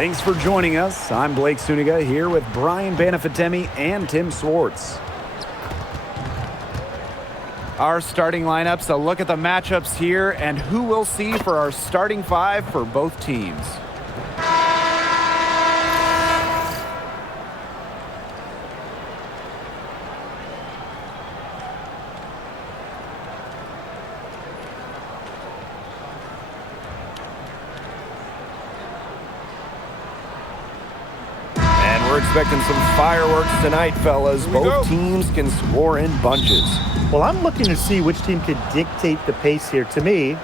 Thanks for joining us. I'm Blake Suniga here with Brian Banafitemi and Tim Swartz. Our starting lineups, a look at the matchups here and who we'll see for our starting five for both teams. We're expecting some fireworks tonight, fellas. Both teams can score in bunches. Well, I'm looking to see which team can dictate the pace here. To me,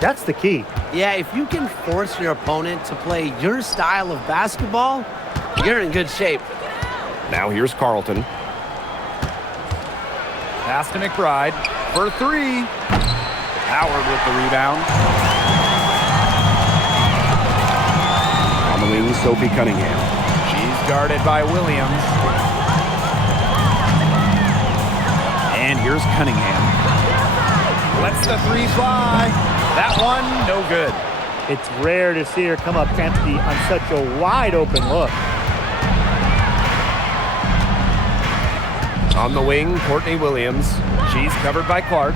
that's the key. Yeah, if you can force your opponent to play your style of basketball, you're in good shape. Now here's Carlton. Pass to McBride for three. Howard with the rebound. On the wing, Sophie Cunningham. Guarded by Williams. And here's Cunningham. Lets the three fly. That one, no good. It's rare to see her come up empty on such a wide open look. On the wing, Courtney Williams. She's covered by Clark.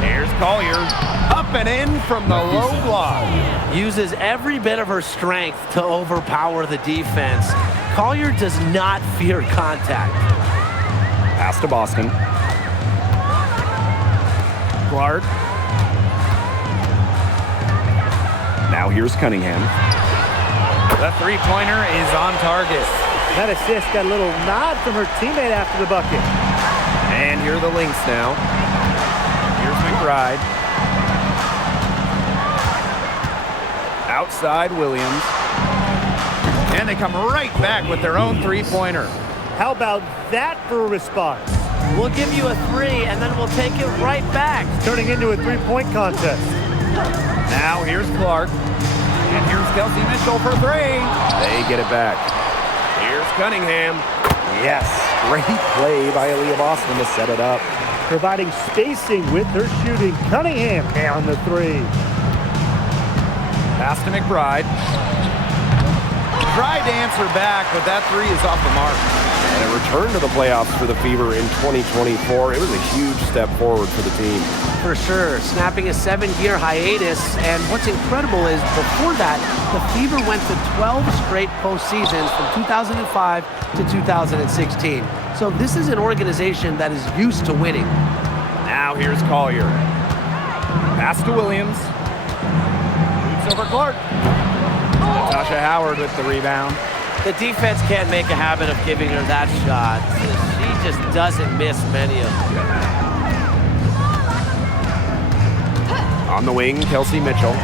Here's Collier. Up and in from the low block. Uses every bit of her strength to overpower the defense. Collier does not fear contact. Pass to Boston. Clark. Now here's Cunningham. The three-pointer is on target. That assist got a little nod from her teammate after the bucket. And here are the Lynx now. Here's McBride. Outside Williams. And they come right back with their own three-pointer. How about that for a response? We'll give you a three, and then we'll take it right back. Turning into a three-point contest. Now here's Clark. And here's Kelsey Mitchell for three. They get it back. Here's Cunningham. Yes, great play by Aaliyah Boston to set it up. Providing spacing with her shooting. Cunningham on the three. Pass to McBride. Tried to answer back, but that three is off the mark. And a return to the playoffs for the Fever in 2024. It was a huge step forward for the team. For sure, snapping a 7-year hiatus. And what's incredible is before that, the Fever went to 12 straight postseasons from 2005 to 2016. So this is an organization that is used to winning. Now here's Collier. Pass to Williams. Over Clark. Natasha Howard with the rebound. The defense can't make a habit of giving her that shot. She just doesn't miss many of them. On the wing, Kelsey Mitchell.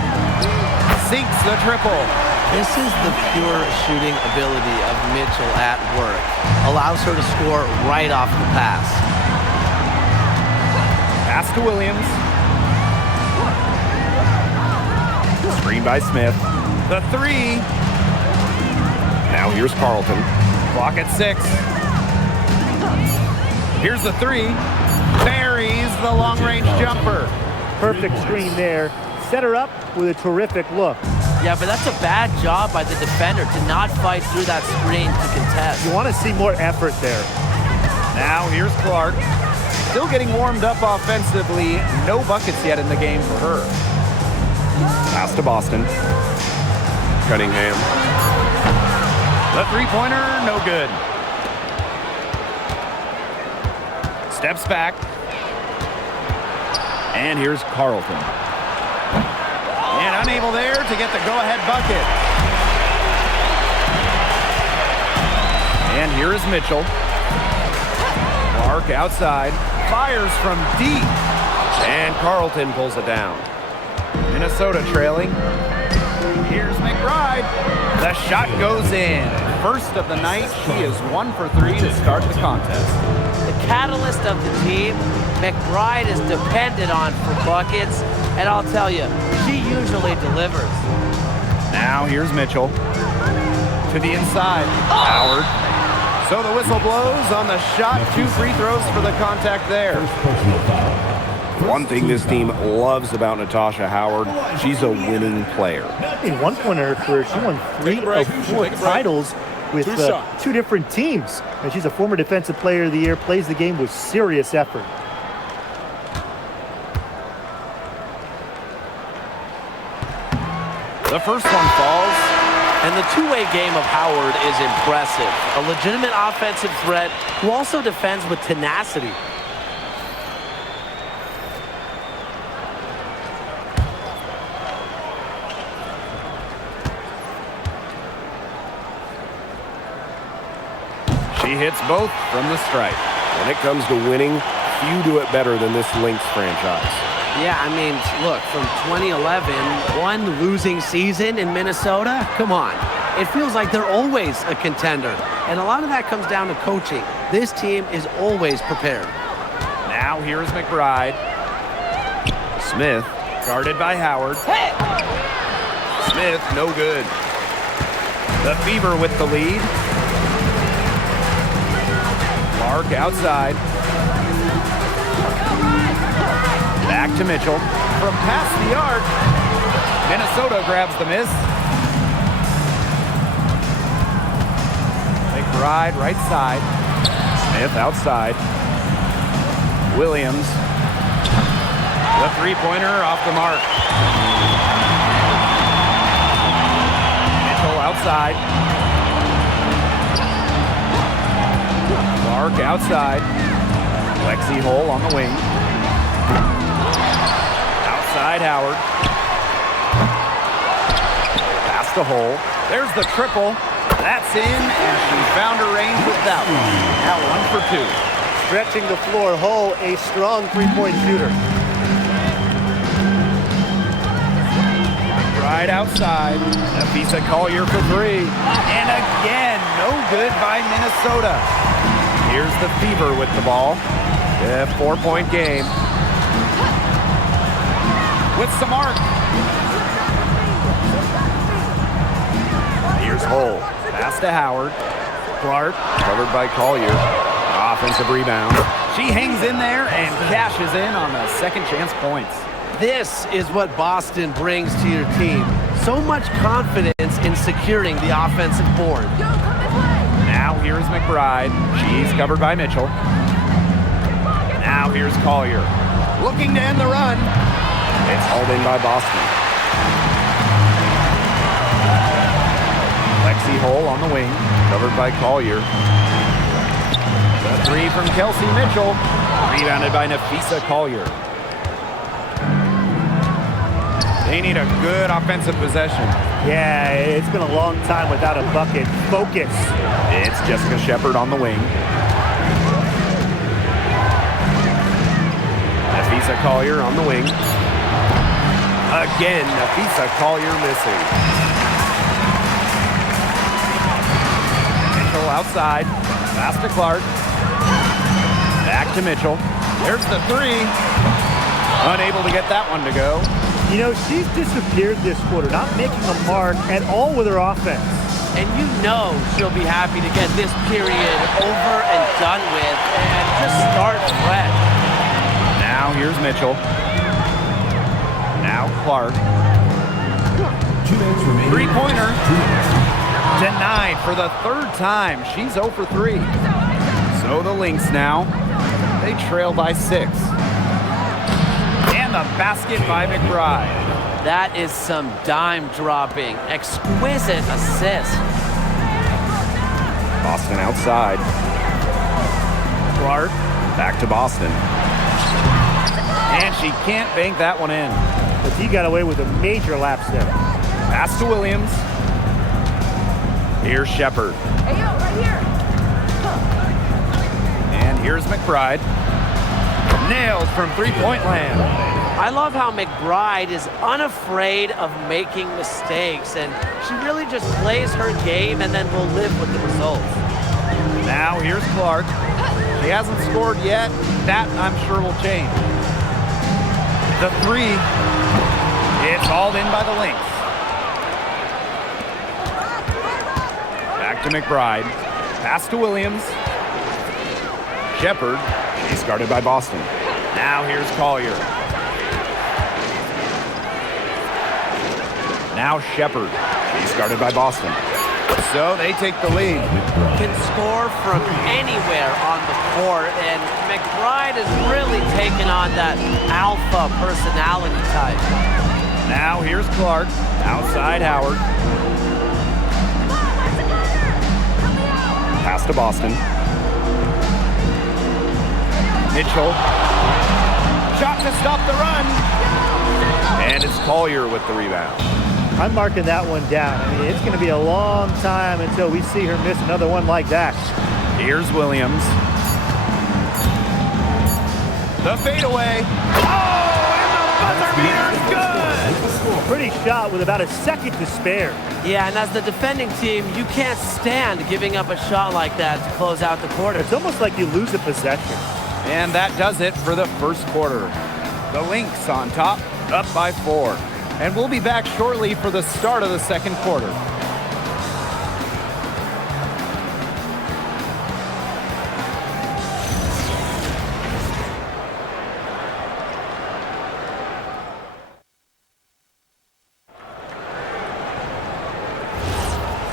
Sinks the triple. This is the pure shooting ability of Mitchell at work. Allows her to score right off the pass. Pass to Williams. Screen by Smith. The three. Now here's Carlton. Clock at 6. Here's the three. Buries the long-range jumper. Perfect screen there. Set her up with a terrific look. Yeah, but that's a bad job by the defender to not fight through that screen to contest. You want to see more effort there. Now here's Clark. Still getting warmed up offensively. No buckets yet in the game for her. Pass to Boston. Cunningham. The three-pointer, no good. Steps back. And here's Carlton. And unable there to get the go-ahead bucket. And here is Mitchell. Clark outside. Fires from deep. And Carlton pulls it down. Minnesota trailing. Here's McBride. The shot goes in. First of the night, she is 1 for 3 to start the contest. The catalyst of the team, McBride is depended on for buckets, and I'll tell you, she usually delivers. Now here's Mitchell. To the inside. Howard. So the whistle blows on the shot. 2 free throws for the contact there. One thing this team loves about Natasha Howard, she's a winning player. In one point in her career, she won 3 of 4 titles with 2 different teams. And she's a former Defensive Player of the Year, plays the game with serious effort. The first one falls. And the two-way game of Howard is impressive. A legitimate offensive threat who also defends with tenacity. She hits both from the stripe. When it comes to winning, few do it better than this Lynx franchise. Yeah, I mean, look, from 2011, one losing season in Minnesota, come on. It feels like they're always a contender. And a lot of that comes down to coaching. This team is always prepared. Now here's McBride. Smith, guarded by Howard. Smith, no good. The Fever with the lead. Clark outside. Back to Mitchell. From past the arc, Minnesota grabs the miss. McBride right side. Smith outside. Williams. The three-pointer off the mark. Mitchell outside. Clark outside. Lexi Hole on the wing. Outside Howard. Pass to Hole. There's the triple. That's in, and she found her range with that one. Now 1 for 2. Stretching the floor, Hull, a strong three-point shooter. Right outside. Nafisa Collier for 3. And again, no good by Minnesota. Here's the Fever with the ball. A 4-point game. With some arc. Here's Hole. Pass to Howard. Clark, covered by Collier. Offensive rebound. She hangs in there and cashes in on the second chance points. This is what Boston brings to your team. So much confidence in securing the offensive board. Now here's McBride. She's covered by Mitchell. Now here's Collier. Looking to end the run. It's hauled in by Boston. Lexi Hole on the wing, covered by Collier. The 3 from Kelsey Mitchell, rebounded by Nafisa Collier. They need a good offensive possession. Yeah, it's been a long time without a bucket. Focus. It's Jessica Shepard on the wing. Nafisa Collier on the wing. Again, Nafisa Collier missing. Mitchell outside. Pass to Clark. Back to Mitchell. There's the 3. Unable to get that one to go. You know, she's disappeared this quarter, not making a mark at all with her offense. And you know she'll be happy to get this period over and done with and just start fresh. Now here's Mitchell. Now Clark. 2 minutes remaining. Three-pointer. Denied for the 3rd time. She's 0 for 3. So the Lynx now. They trail by 6. And the basket by McBride. That is some dime dropping. Exquisite assist. Boston outside. Clark. Back to Boston. And she can't bank that one in. But he got away with a major lapse there. Pass to Williams. Here's Shepard. Hey, yo, right here. And here's McBride. Nailed from three-point land. I love how McBride is unafraid of making mistakes, and she really just plays her game and then will live with the results. Now here's Clark. She hasn't scored yet. That, I'm sure, will change. The 3. It's hauled in by the Lynx. Back to McBride. Pass to Williams. Shepard. She's guarded by Boston. Now here's Collier. Now Shepard. He's guarded by Boston. So they take the lead. Can score from anywhere on the court, and McBride is really taking on that alpha personality type. Now here's Clark. Outside Howard. Pass to Boston. Mitchell. Shot to stop the run. And it's Collier with the rebound. I'm marking that one down. I mean, it's going to be a long time until we see her miss another one like that. Here's Williams. The fadeaway. Oh, and the buzzer beater's good. Pretty shot with about a second to spare. Yeah, and as the defending team, you can't stand giving up a shot like that to close out the quarter. It's almost like you lose a possession. And that does it for the first quarter. The Lynx on top, up by 4. And we'll be back shortly for the start of the second quarter.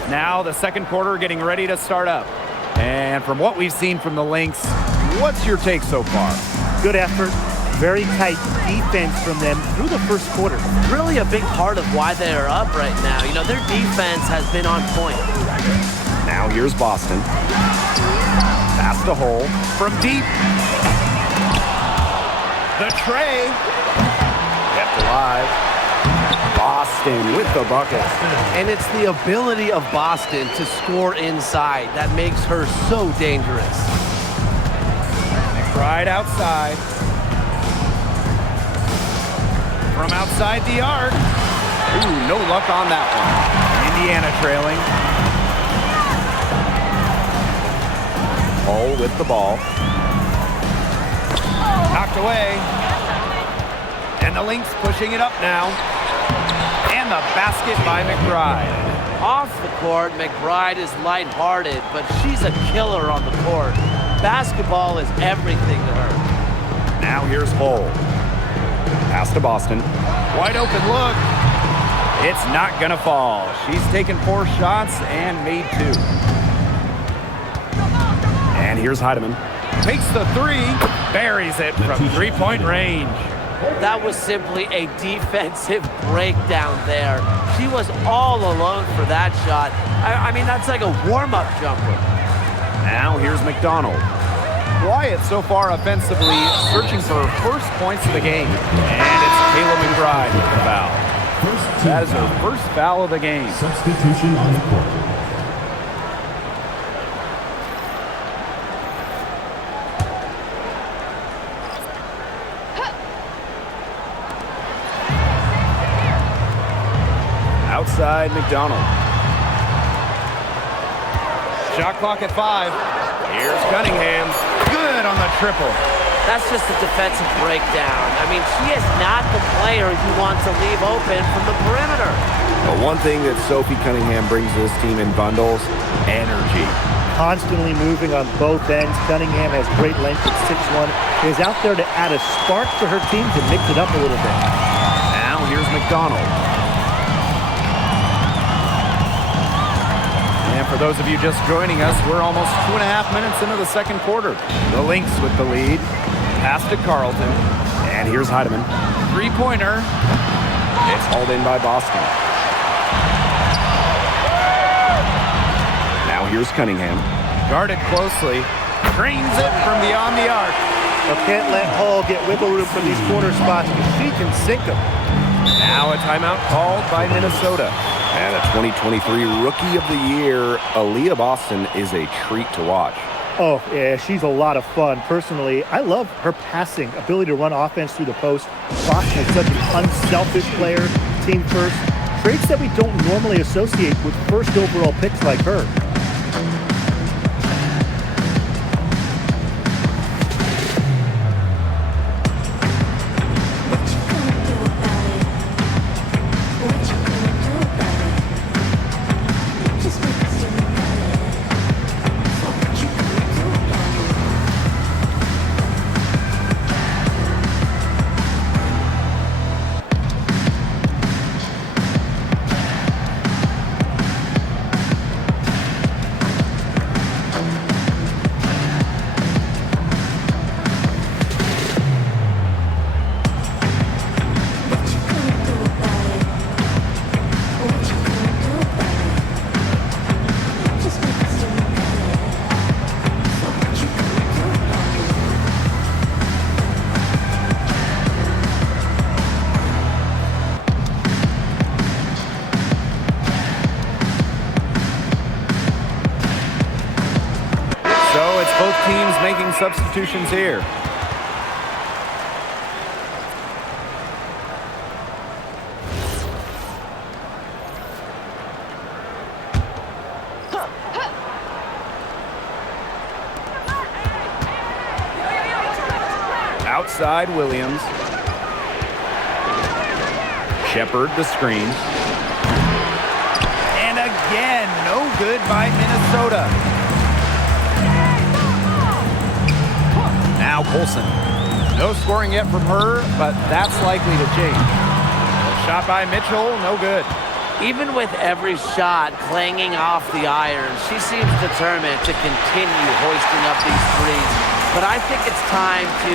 Now the second quarter getting ready to start up. And from what we've seen from the Lynx, what's your take so far? Good effort. Very tight defense from them through the first quarter. Really a big part of why they are up right now. You know, their defense has been on point. Now here's Boston. Pass to Hole from deep. The tray. Kept alive. Boston with the bucket. And it's the ability of Boston to score inside that makes her so dangerous. McBride outside. From outside the arc. Ooh, no luck on that one. Indiana trailing. Hole with the ball. Knocked away. And the Lynx pushing it up now. And the basket by McBride. Off the court, McBride is lighthearted, but she's a killer on the court. Basketball is everything to her. Now here's Hole. Pass to Boston. Wide open look. It's not gonna fall. She's taken 4 shots and made 2. And here's Heidemann. Takes the 3. Buries it from 3-point range. That was simply a defensive breakdown there. She was all alone for that shot. I mean, that's like a warm-up jumper. Now here's McDonald. Wyatt so far offensively searching for her first points of the game. And it's Kayla McBride with the foul. That is her first foul of the game. Substitution on the court. Outside McDonald. Shot clock at 5. Here's Cunningham. Good on the triple. That's just a defensive breakdown. I mean, she is not the player you want to leave open from the perimeter. But one thing that Sophie Cunningham brings to this team in bundles, energy. Constantly moving on both ends. Cunningham has great length at 6'1". Is out there to add a spark to her team to mix it up a little bit. Now here's McDonald. And for those of you just joining us, we're almost 2.5 minutes into the second quarter. The Lynx with the lead. Pass to Carlton. And here's Heidemann. 3-pointer. It's hauled in by Boston. Now here's Cunningham. Guarded closely. Trains it from beyond the arc. But can't let Hall get wiggle room from these corner spots because she can sink them. Now a timeout called by Minnesota. And the 2023 Rookie of the Year, Aaliyah Boston, is a treat to watch. Oh, yeah, she's a lot of fun. Personally, I love her passing, ability to run offense through the post. Boston is such an unselfish player, team first. Traits that we don't normally associate with first overall picks like her. substitutions here. Outside Williams. Shepard the screen. And again, no good by Minnesota. Now Colson. No scoring yet from her, but that's likely to change. Shot by Mitchell, no good. Even with every shot clanging off the iron, she seems determined to continue hoisting up these threes. But I think it's time to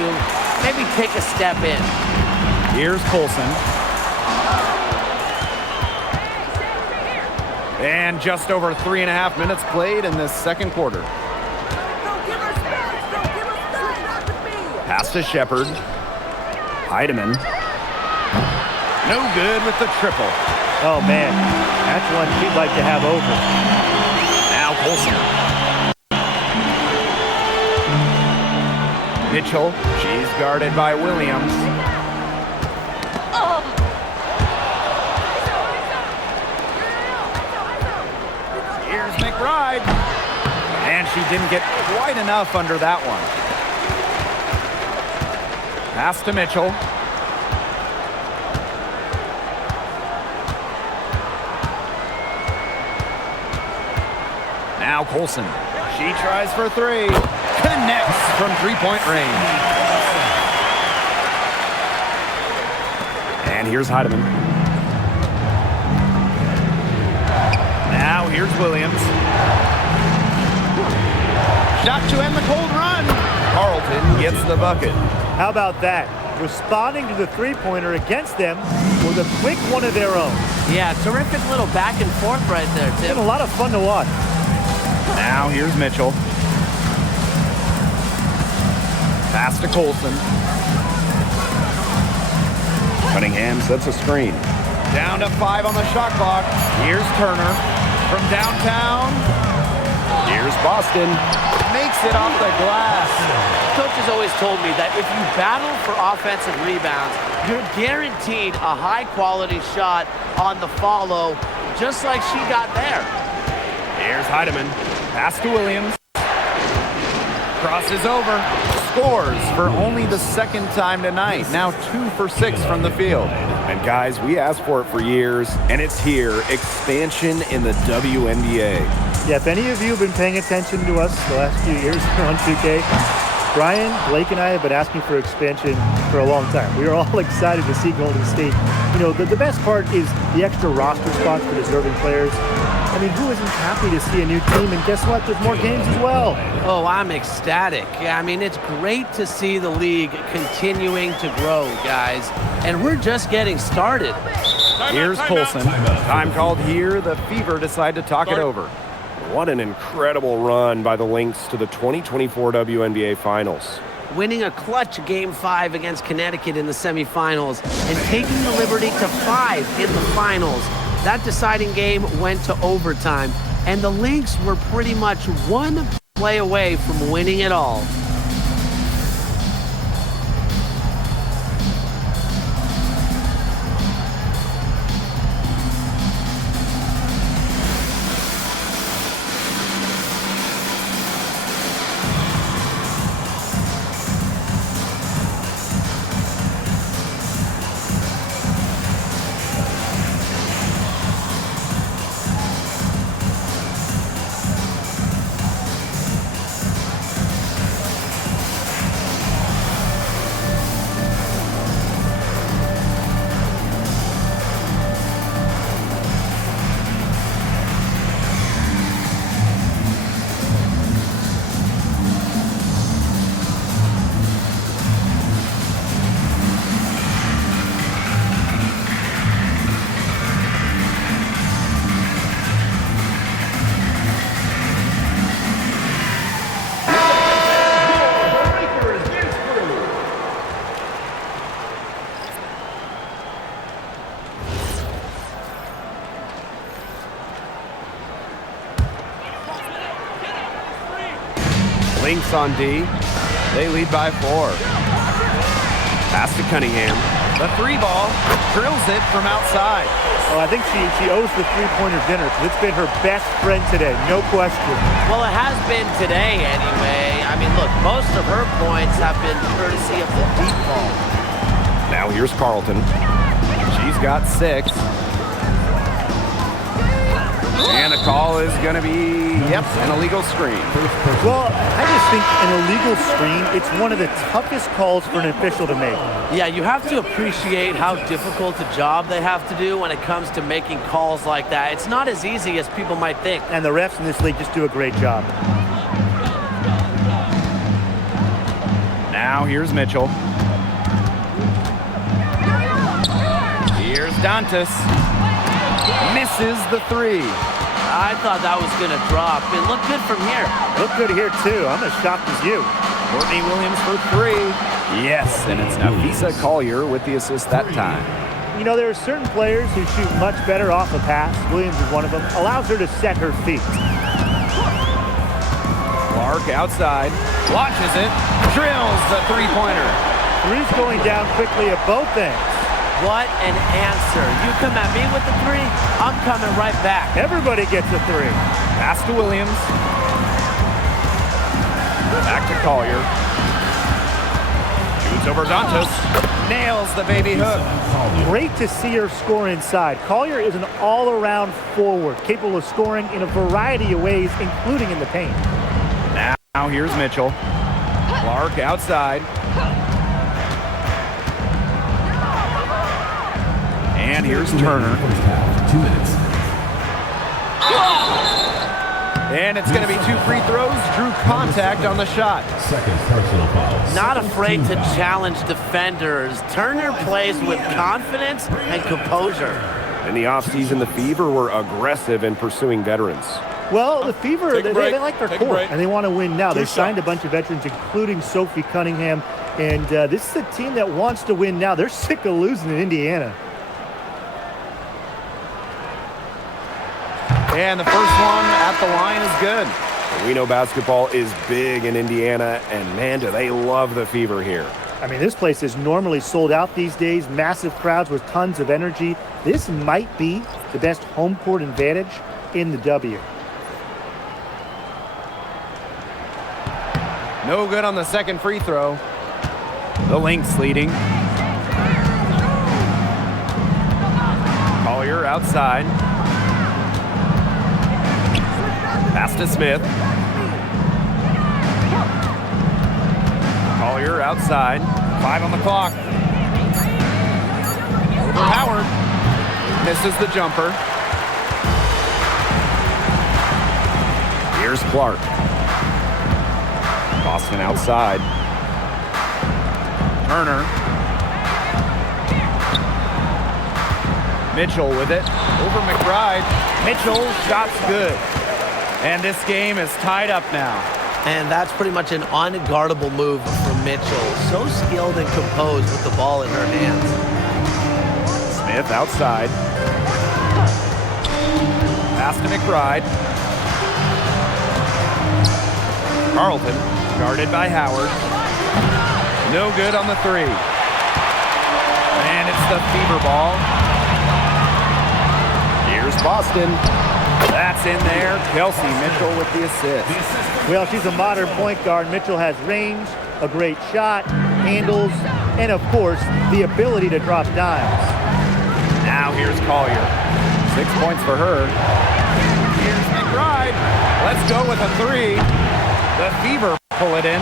maybe take a step in. Here's Colson. And just over 3.5 minutes played in this second quarter. Pass to Shepard. Heidemann. No good with the triple. Oh, man. That's one she'd like to have over. Now Colson. Mitchell. She's guarded by Williams. Here's McBride. And she didn't get quite enough under that one. Pass to Mitchell. Now Colson. She tries for three. Connects from three-point range. And here's Heidemann. Now here's Williams. Shot to end the cold run. Carlton gets the bucket. How about that? Responding to the three-pointer against them with a quick one of their own. Yeah, terrific little back and forth right there, It's Tim. been a lot of fun to watch. Now here's Mitchell. Pass to Colson. Cunningham sets a screen. Down to 5 on the shot clock. Here's Turner from downtown. Here's Boston. Makes it off the glass. Coach has always told me that if you battle for offensive rebounds, you're guaranteed a high-quality shot on the follow, just like she got there. Here's Heidemann. Pass to Williams. Crosses over. Scores for only the second time tonight. Now 2 for 6 from the field. And guys, we asked for it for years, and it's here. Expansion in the WNBA. Yeah, if any of you have been paying attention to us the last few years on 2K, Brian, Blake, and I have been asking for expansion for a long time. We are all excited to see Golden State. You know, the best part is the extra roster spots for deserving players. I mean, who isn't happy to see a new team? And guess what? There's more games as well. Oh, I'm ecstatic. I mean, it's great to see the league continuing to grow, guys. And we're just getting started. Here's Colson. Time called here. The Fever decide to talk it over. What an incredible run by the Lynx to the 2024 WNBA Finals. Winning a clutch Game 5 against Connecticut in the semifinals and taking the liberty to 5 in the finals. That deciding game went to overtime, and the Lynx were pretty much one play away from winning it all. Lynx on D. They lead by 4. Pass to Cunningham. The 3 ball, drills it from outside. Oh, I think she owes the three-pointer dinner because it's been her best friend today, no question. Well, it has been today anyway. I mean, look, most of her points have been courtesy of the deep ball. Now here's Carlton. She's got 6. And the call is going to be, an illegal screen. Well, I just think an illegal screen, it's one of the toughest calls for an official to make. Yeah, you have to appreciate how difficult a job they have to do when it comes to making calls like that. It's not as easy as people might think. And the refs in this league just do a great job. Now here's Mitchell. Here's Dantas. Misses the 3. I thought that was going to drop. It looked good from here. Looked good here, too. I'm as shocked as you. Courtney Williams for 3. Yes, and it's Nafisa Collier with the assist that time. You know, there are certain players who shoot much better off a pass. Williams is one of them. Allows her to set her feet. Clark outside. Launches it. Drills the 3-pointer. 3's going down quickly at both ends. What an answer. You come at me with the 3, I'm coming right back. Everybody gets a 3. Pass to Williams. Back to Collier. Shoots over Dantas. Nails the baby hook. Great to see her score inside. Collier is an all-around forward, capable of scoring in a variety of ways, including in the paint. Now here's Mitchell. Clark outside. And here's Turner. 2 minutes. And it's going to be 2 free throws. Drew contact on the shot. Second personal foul. Not afraid to challenge defenders. Turner plays with confidence and composure. In the offseason, the Fever were aggressive in pursuing veterans. Well, the Fever, they like their core, and they want to win now. They signed a bunch of veterans, including Sophie Cunningham, and this is a team that wants to win now. They're sick of losing in Indiana. And the first one at the line is good. We know basketball is big in Indiana, and man, do they love the Fever here. I mean, this place is normally sold out these days, massive crowds with tons of energy. This might be the best home court advantage in the W. No good on the second free throw. The Lynx leading. Collier outside. Pass to Smith. Collier outside. 5 on the clock. Over Howard. Misses the jumper. Here's Clark. Boston outside. Turner. Mitchell with it. Over McBride. Mitchell, shot's good. And this game is tied up now. And that's pretty much an unguardable move from Mitchell. So skilled and composed with the ball in her hands. Smith outside. Pass to McBride. Carlton, guarded by Howard. No good on the 3. And it's the Fever ball. Here's Boston. That's in there. Kelsey Mitchell with the assist. Well, she's a modern point guard. Mitchell has range, a great shot, handles, and of course, the ability to drop dimes. Now here's Collier. 6 points for her. Here's McBride. Let's go with a 3. The Fever pull it in.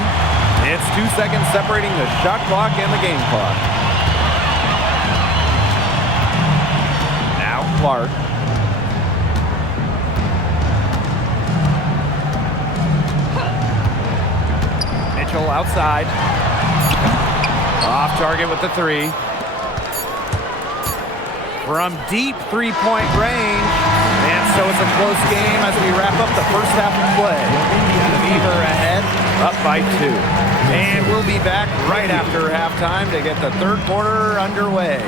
It's 2 seconds separating the shot clock and the game clock. Now Clark. Mitchell outside. Off target with the 3. From deep 3-point range. And so it's a close game as we wrap up the first half of play. Fever ahead, up by 2. And we'll be back right after halftime to get the third quarter underway.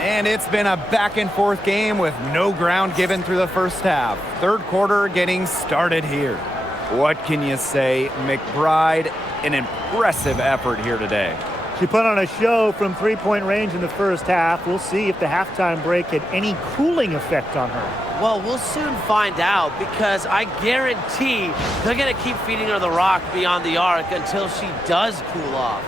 And it's been a back-and-forth game with no ground given through the first half. Third quarter getting started here. What can you say? McBride, an impressive effort here today. She put on a show from three-point range in the first half. We'll see if the halftime break had any cooling effect on her. Well, we'll soon find out because I guarantee they're going to keep feeding her the rock beyond the arc until she does cool off.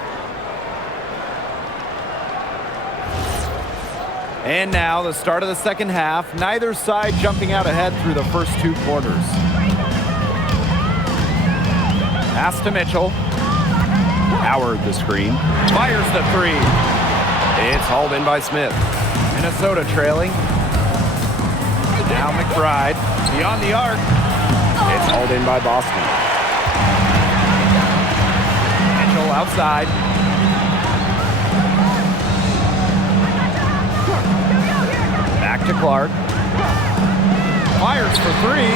And now the start of the second half. Neither side jumping out ahead through the first two quarters. Pass to Mitchell. Howard the screen. Fires the three. It's hauled in by Smith. Minnesota trailing. Now McBride. Beyond the arc. It's hauled in by Boston. Mitchell outside. Back to Clark. Fires for three.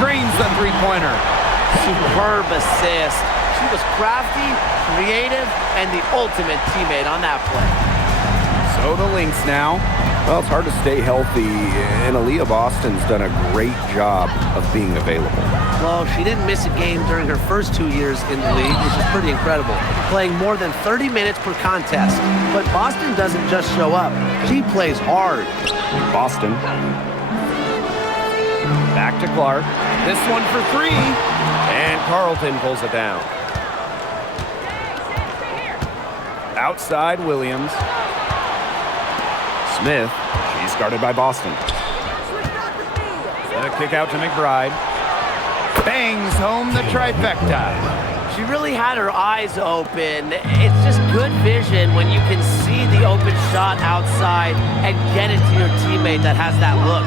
Drains the three-pointer. Superb assist. She was crafty, creative, and the ultimate teammate on that play. So the Lynx now. Well, it's hard to stay healthy, and Aaliyah Boston's done a great job of being available. Well, she didn't miss a game during her first 2 years in the league, which is pretty incredible, playing more than 30 minutes per contest. But Boston doesn't just show up. She plays hard. Boston. Back to Clark. This one for three. And Carlton pulls it down. Outside Williams. Smith. She's guarded by Boston. The kick out to McBride. Bangs home the trifecta. She really had her eyes open. It's just good vision when you can see the open shot outside and get it to your teammate that has that look.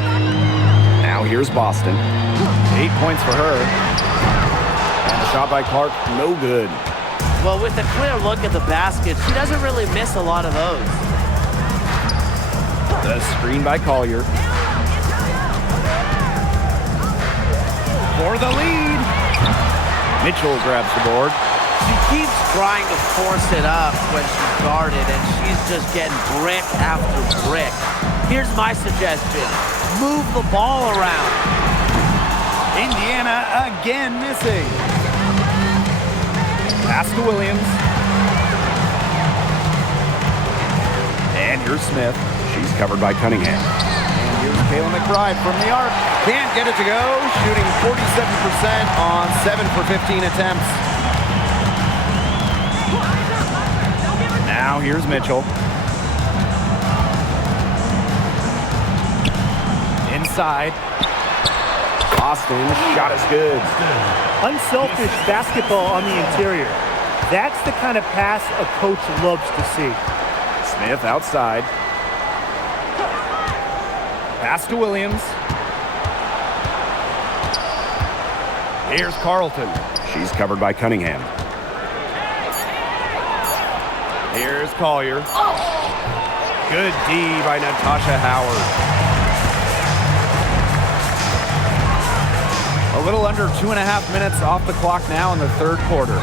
Now here's Boston. 8 points for her. And the shot by Clark, no good. Well, with a clear look at the basket, she doesn't really miss a lot of those. The screen by Collier. For the lead. Mitchell grabs the board. She keeps trying to force it up when she's guarded, and she's just getting brick after brick. Here's my suggestion. Move the ball around. Indiana again missing. Pass to Williams. And here's Smith. She's covered by Cunningham. And here's Kayla McBride from the arc. Can't get it to go. Shooting 47% on 7 for 15 attempts. Now here's Mitchell. Inside. Boston, shot is good. Unselfish basketball on the interior. That's the kind of pass a coach loves to see. Smith outside. Pass to Williams. Here's Carlton. She's covered by Cunningham. Here's Collier. Good D by Natasha Howard. A little under 2.5 minutes off the clock now in the third quarter.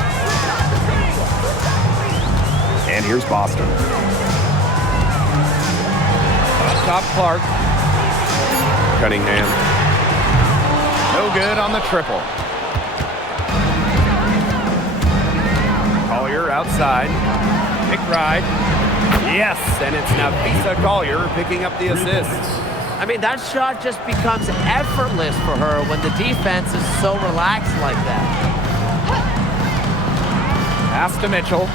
And here's Boston. Up top Clark. Cunningham. No good on the triple. Collier outside. McBride. Yes, and it's Nafisa Collier picking up the assist. I mean, that shot just becomes effortless for her when the defense is so relaxed like that. Pass to Mitchell.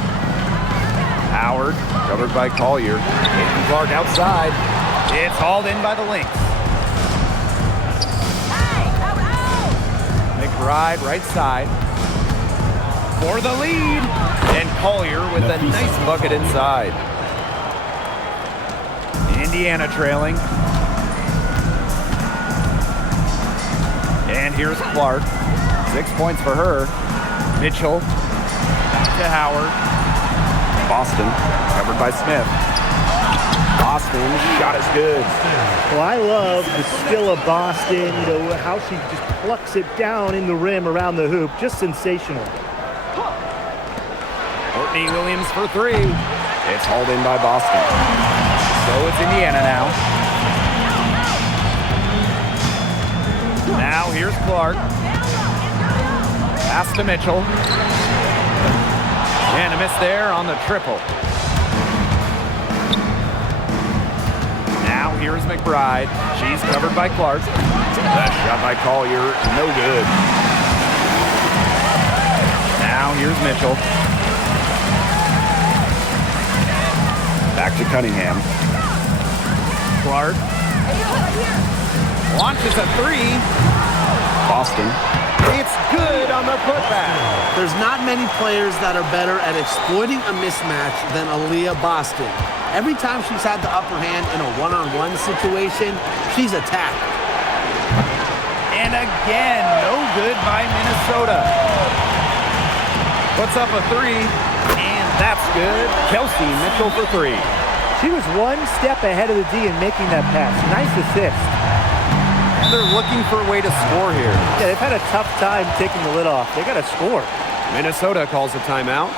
Howard, covered by Collier. Taking Clark outside. It's hauled in by the Lynx. McBride right side. For the lead. And Collier with a nice bucket inside. Indiana trailing. And here's Clark. 6 points for her. Mitchell to Howard. Boston, covered by Smith. Boston, shot is good. Well, I love the skill of Boston, how she just plucks it down in the rim around the hoop. Just sensational. Courtney Williams for three. It's hauled in by Boston. So it's Indiana now. Now here's Clark. Pass to Mitchell. And a miss there on the triple. Now here's McBride. She's covered by Clark. That shot by Collier, no good. Now here's Mitchell. Back to Cunningham. Clark. Launches a three. Boston. It's good on the putback. There's not many players that are better at exploiting a mismatch than Aaliyah Boston. Every time she's had the upper hand in a one-on-one situation, she's attacked. And again, no good by Minnesota. Puts up a three, and that's good. Kelsey Mitchell for three. She was one step ahead of the D in making that pass. Nice assist. They're looking for a way to score here. Yeah, they've had a tough time taking the lid off. They got to score. Minnesota calls a timeout.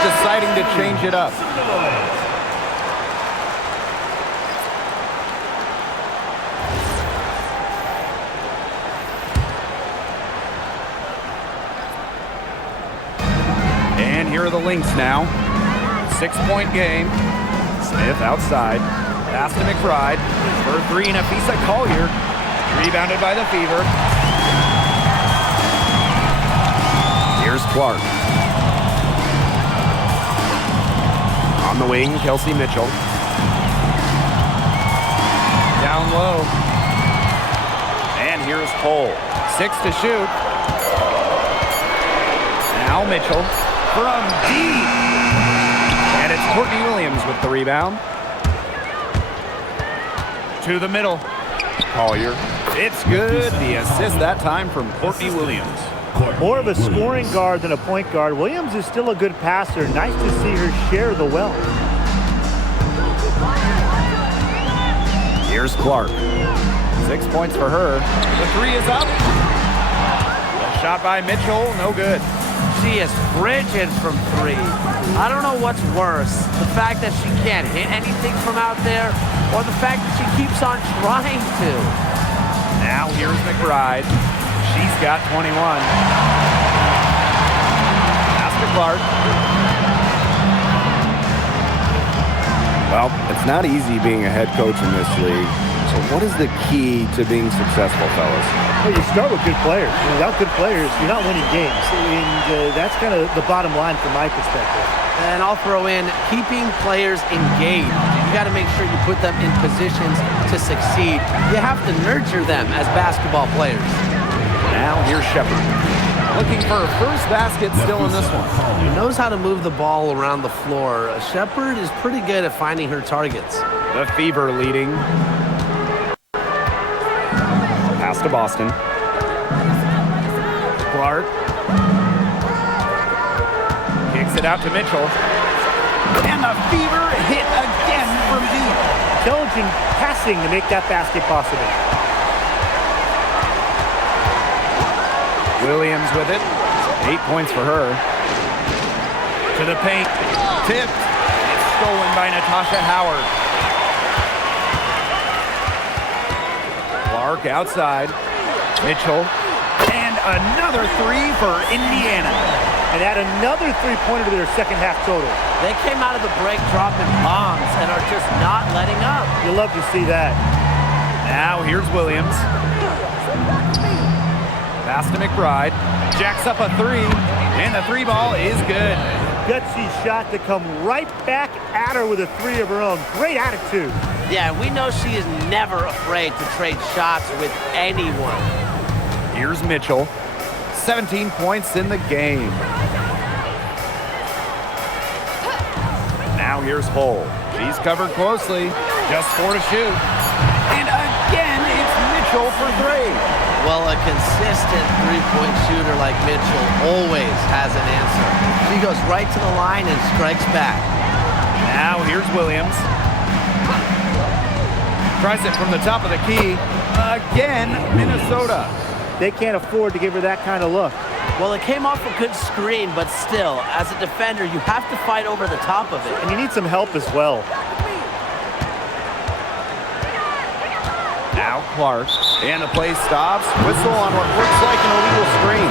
Deciding to change it up. And here are the Lynx now. 6-point game. Smith outside. Pass to McBride. For three, Nafisa Collier. Rebounded by the Fever. Here's Clark. On the wing, Kelsey Mitchell. Down low. And here's Cole. 6 to shoot. Now Mitchell from deep. And it's Courtney Williams with the rebound. To the middle. Collier. It's good. The assist that time from Courtney Williams. More of a scoring guard than a point guard. Williams is still a good passer. Nice to see her share the wealth. Here's Clark. 6 points for her. The three is up. A shot by Mitchell, no good. She is frigid from three. I don't know what's worse, the fact that she can't hit anything from out there, or the fact that she keeps on trying to. Now here's McBride. She's got 21. Pass to Clark. Well, it's not easy being a head coach in this league. So what is the key to being successful, fellas? Well, you start with good players. Without good players, you're not winning games. And that's kind of the bottom line from my perspective. And I'll throw in keeping players engaged. You got to make sure you put them in positions to succeed. You have to nurture them as basketball players. Now here's Shepard. Looking for her first basket still in this one. He knows how to move the ball around the floor. Shepard is pretty good at finding her targets. The Fever leading. Pass to Boston. Clark. Kicks it out to Mitchell. And the Fever hit again from deep. Intelligent passing to make that basket possible. Williams with it. 8 points for her. To the paint. Tipped. It's stolen Earned by Natasha Howard. Clark outside. Mitchell. And another three for Indiana. And add another three-pointer to their second half total. They came out of the break dropping bombs and are just not letting up. You love to see that. Now here's Williams. Pass to McBride. Jacks up a three. And the three ball is good. Gutsy shot to come right back at her with a three of her own. Great attitude. Yeah, we know she is never afraid to trade shots with anyone. Here's Mitchell. 17 points in the game. Now here's Hull. She's covered closely. Just 4 to shoot. And again, it's Mitchell for three. Well, a consistent three-point shooter like Mitchell always has an answer. She goes right to the line and strikes back. Now here's Williams. Tries it from the top of the key. Again, Minnesota. They can't afford to give her that kind of look. Well, it came off a good screen, but still, as a defender, you have to fight over the top of it. And you need some help as well. Now Clark. And the play stops. Whistle on what looks like an illegal screen.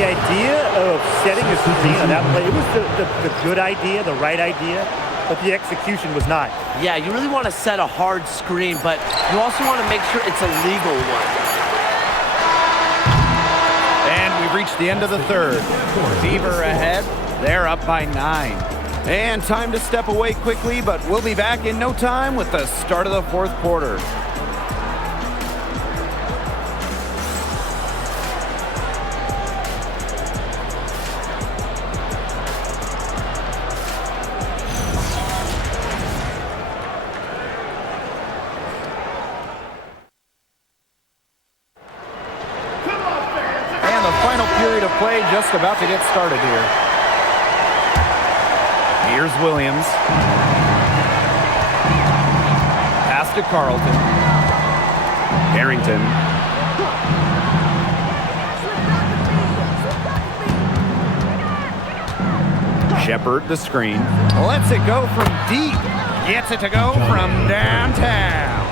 The idea of setting a screen on that play, it was the good idea, the right idea, but the execution was not. Yeah, you really want to set a hard screen, but you also want to make sure it's a legal one. And we've reached the end of the third. Fever ahead. They're up by 9. And time to step away quickly, but we'll be back in no time with the start of the fourth quarter. Play just about to get started here. Here's Williams. Pass to Carlton. Harrington. Shepard the screen. Lets it go from deep. Gets it to go from downtown.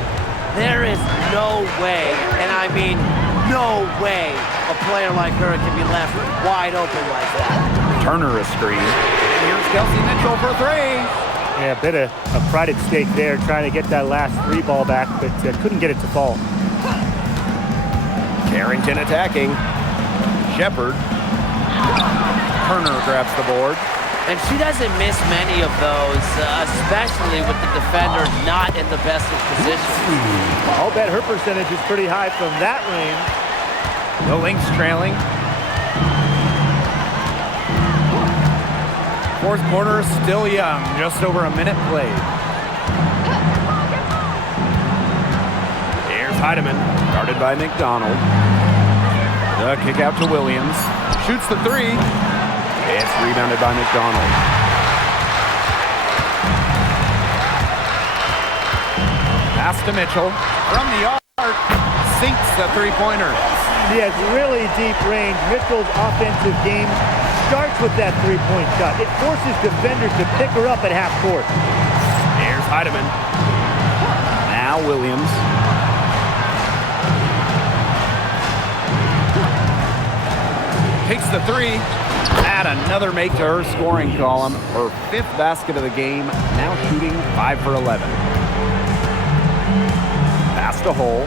There is no way, and I mean no way, a player like her can be left wide open like that. Turner a screen. Here's Kelsey Mitchell for three. Yeah, a bit of pride at stake there, trying to get that last three ball back, but couldn't get it to fall. Carrington attacking. Shepard. Turner grabs the board. And she doesn't miss many of those, especially with the defender not in the best of positions. I'll bet her percentage is pretty high from that range. The Lynx trailing. Fourth quarter still young, just over a minute played. Here's Heidemann, guarded by McDonald. The kick out to Williams. Shoots the three. It's rebounded by McDonald. Pass to Mitchell. From the arc, sinks the three-pointer. He has really deep range. Mitchell's offensive game starts with that three-point shot. It forces defenders to pick her up at half court. Here's Heidemann. Now Williams. Takes the three. Add another make to her scoring column. Her 5th basket of the game. Now shooting 5 for 11. Pass to Hull.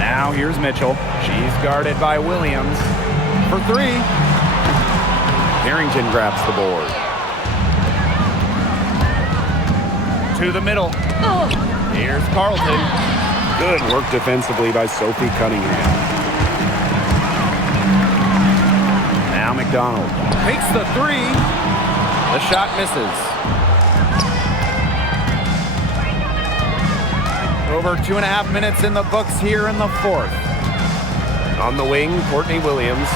Now here's Mitchell. She's guarded by Williams. For three. Harrington grabs the board. To the middle. Here's Carlton. Good work defensively by Sophie Cunningham. Now McDonald takes the three. The shot misses. Over 2.5 minutes in the books here in the fourth. On the wing, Courtney Williams.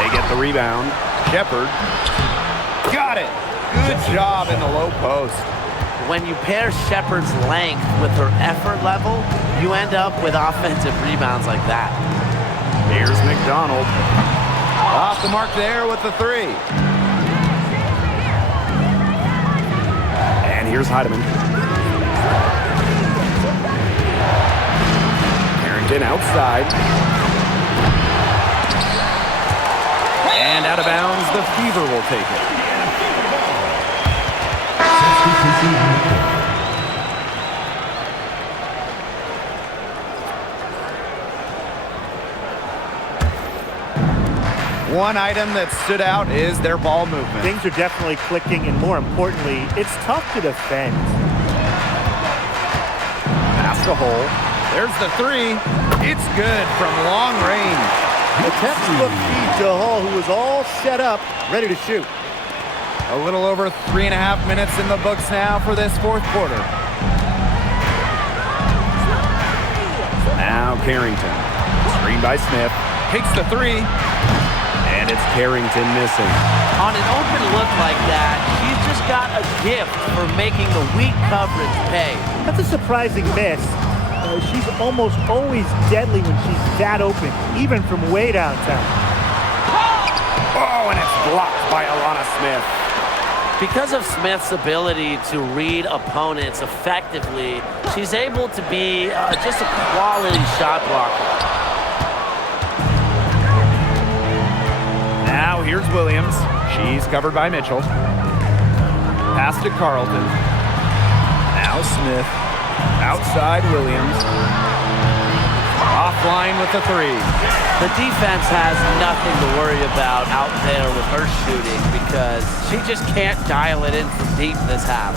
They get the rebound. Shepard. Got it. Good job in the low post. When you pair Shepard's length with her effort level, you end up with offensive rebounds like that. Here's McDonald. Off the mark there with the three. here's Heidemann. Harrington outside. And out of bounds, the Fever will take it. One item that stood out is their ball movement. Things are definitely clicking, and more importantly, it's tough to defend. Past the hole. There's the three. It's good from long range. A textbook feed to Hall, who was all set up, ready to shoot. A little over 3.5 minutes in the books now for this fourth quarter. Now Carrington. Screen by Smith. Takes the three. And it's Carrington missing. On an open look like that, she's just got a gift for making the weak coverage pay. That's a surprising miss. She's almost always deadly when she's that open, even from way downtown. Oh, and it's blocked by Alana Smith. Because of Smith's ability to read opponents effectively, she's able to be just a quality shot blocker. Now here's Williams. She's covered by Mitchell. Pass to Carlton. Now Smith. Outside Williams. Offline with the three. The defense has nothing to worry about out there with her shooting because she just can't dial it in from deep this half.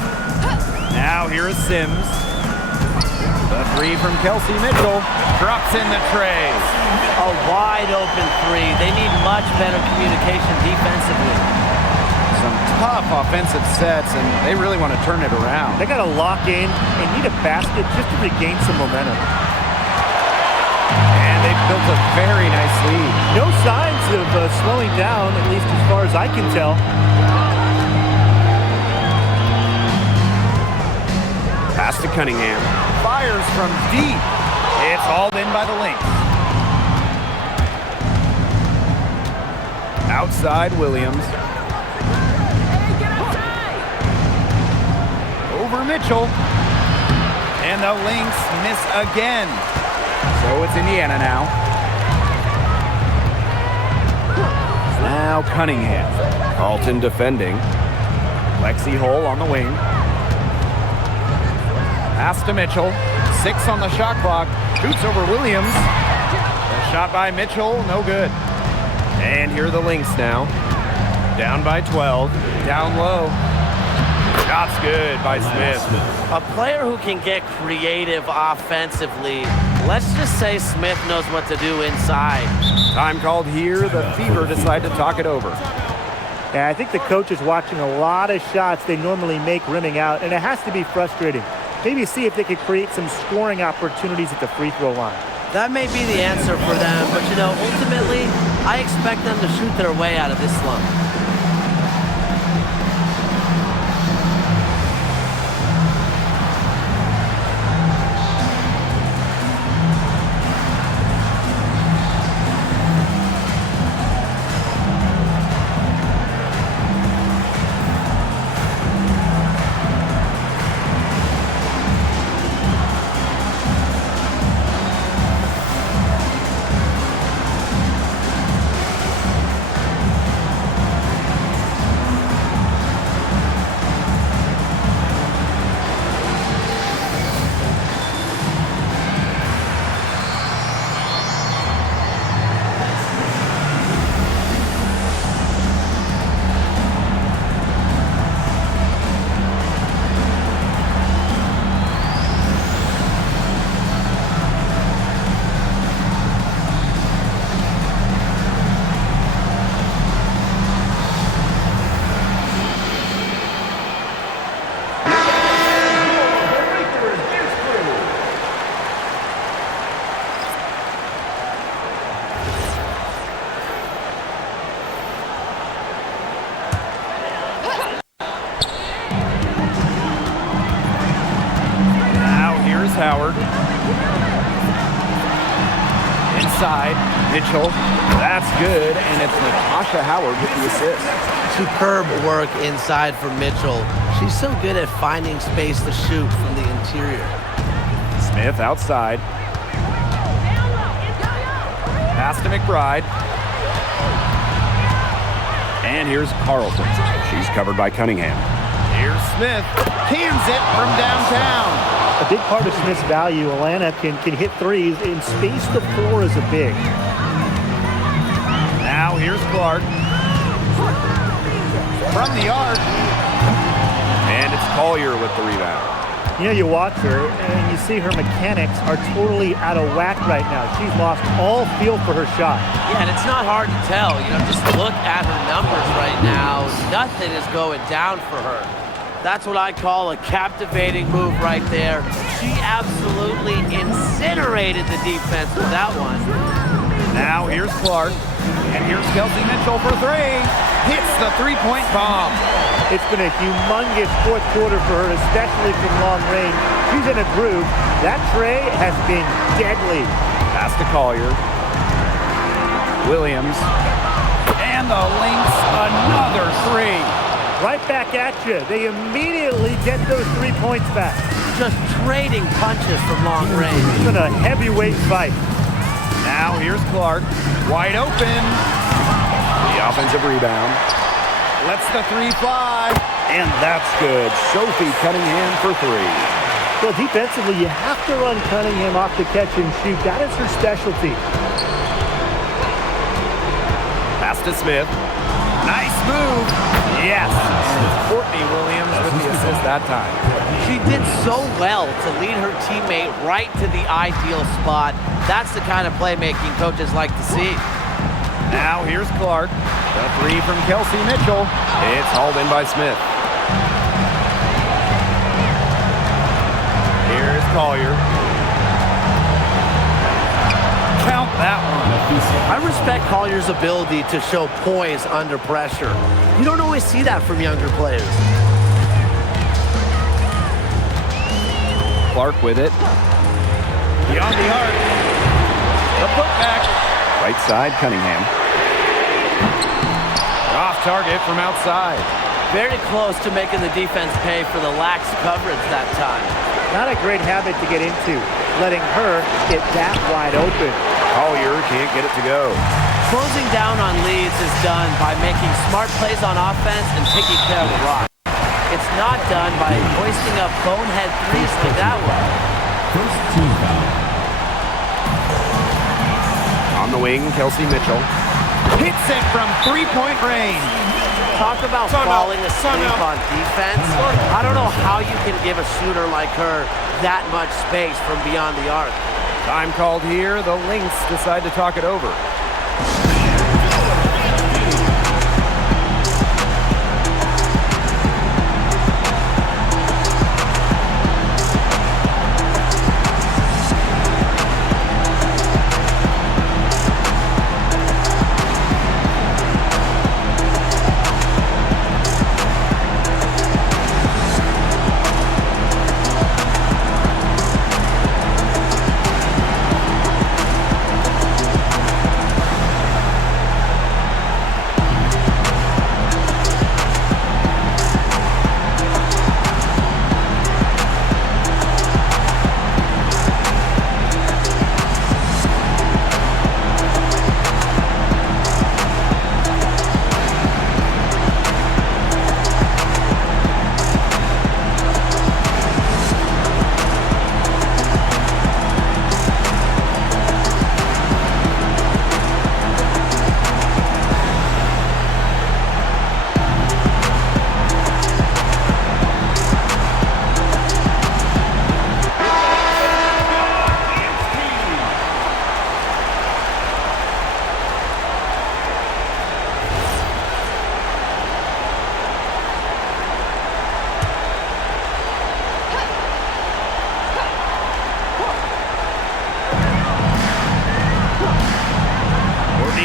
Now here is Sims. The three from Kelsey Mitchell. Drops in the tray. A wide open three. They need much better communication defensively. Some tough offensive sets, and they really want to turn it around. They got to lock in and need a basket just to regain some momentum. And they've built a very nice lead. No signs of slowing down, at least as far as I can tell. Pass to Cunningham. Fires from deep. It's hauled in by the Lynx. Outside Williams. Over Mitchell. And the Lynx miss again. So it's Indiana now. Now Cunningham. Carlton defending. Lexi Hole on the wing. Pass to Mitchell. 6 on the shot clock. Shoots over Williams. The shot by Mitchell, no good. And here are the Lynx now. Down by 12. Down low. Shot's good by Smith. A player who can get creative offensively. Let's just say Smith knows what to do inside. Time called here. The Fever decide to talk it over. Yeah, I think the coach is watching a lot of shots they normally make rimming out, and it has to be frustrating. Maybe see if they could create some scoring opportunities at the free throw line. That may be the answer for them, but you know, ultimately, I expect them to shoot their way out of this slump. Howard. Inside, Mitchell. That's good, and it's Natasha Howard with the assist. Superb work inside for Mitchell. She's so good at finding space to shoot from the interior. Smith outside. Pass to McBride. And here's Carlton. She's covered by Cunningham. Here's Smith. Cans it from downtown. A big part of Smith's value, Atlanta can hit threes and space the floor as a big. Now here's Clark. From the arc. And it's Collier with the rebound. You know, you watch her and you see her mechanics are totally out of whack right now. She's lost all feel for her shot. Yeah, and it's not hard to tell. You know, just look at her numbers right now. Nothing is going down for her. That's what I call a captivating move right there. She absolutely incinerated the defense with that one. Now here's Clark. And here's Kelsey Mitchell for three. Hits the three-point bomb. It's been a humongous fourth quarter for her, especially from long range. She's in a groove. That tray has been deadly. Pass to Collier. Williams. And the Lynx, another three. Right back at you. They immediately get those 3 points back. Just trading punches from long range. It's been a heavyweight fight. Now here's Clark. Wide open. The offensive rebound. Lets the three fly. And that's good. Sophie Cunningham for three. Well, defensively, you have to run Cunningham off the catch and shoot. That is her specialty. Pass to Smith. Nice move. Yes. Courtney Williams with the assist that time. She did so well to lead her teammate right to the ideal spot. That's the kind of playmaking coaches like to see. Now here's Clark. The three from Kelsey Mitchell. It's hauled in by Smith. Here's Collier. Count that one. I respect Collier's ability to show poise under pressure. You don't always see that from younger players. Clark with it. Beyond the arc. The putback. Right side, Cunningham. Off target from outside. Very close to making the defense pay for the lax coverage that time. Not a great habit to get into, letting her get that wide open. Collier can't get it to go. Closing down on leads is done by making smart plays on offense and taking care of the rock. It's not done by hoisting up bonehead threes like that one. First team foul. On the wing, Kelsey Mitchell. Hits it from three-point range. Talk about falling asleep on defense. I don't know how you can give a shooter like her that much space from beyond the arc. Time called here. The Lynx decide to talk it over.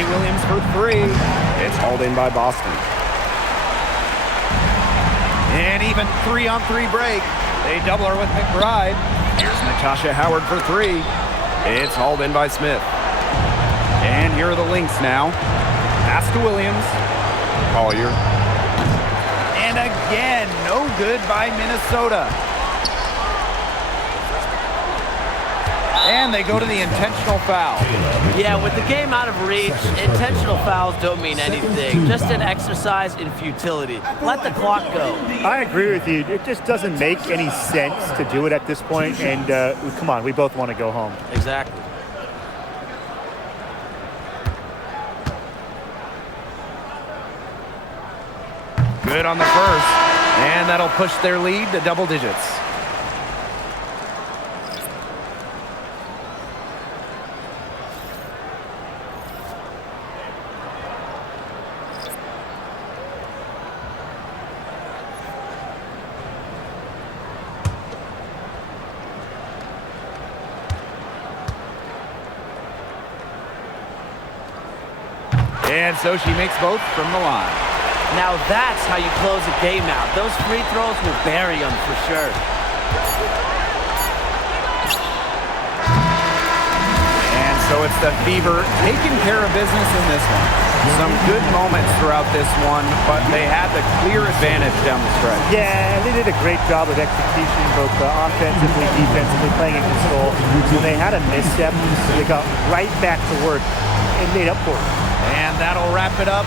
Williams for three. It's hauled in by Boston. And even 3-on-3 break. They double her with McBride. Here's Natasha Howard for three. It's hauled in by Smith. And here are the Lynx now. Pass to Williams. Collier. And And again, no good by Minnesota. And they go to the intentional foul. Yeah, with the game out of reach, intentional fouls don't mean anything. Just an exercise in futility. Let the clock go. I agree with you. It just doesn't make any sense to do it at this point. And come on, we both want to go home. Exactly. Good on the first. And that'll push their lead to double digits. And so she makes both from the line. Now that's how you close a game out. Those free throws will bury them for sure. And so it's the Fever taking care of business in this one. Some good moments throughout this one, but they had the clear advantage down the stretch. Yeah, and they did a great job of execution, both offensively, defensively, playing in control. When they had a misstep, they got right back to work and made up for it. And that'll wrap it up.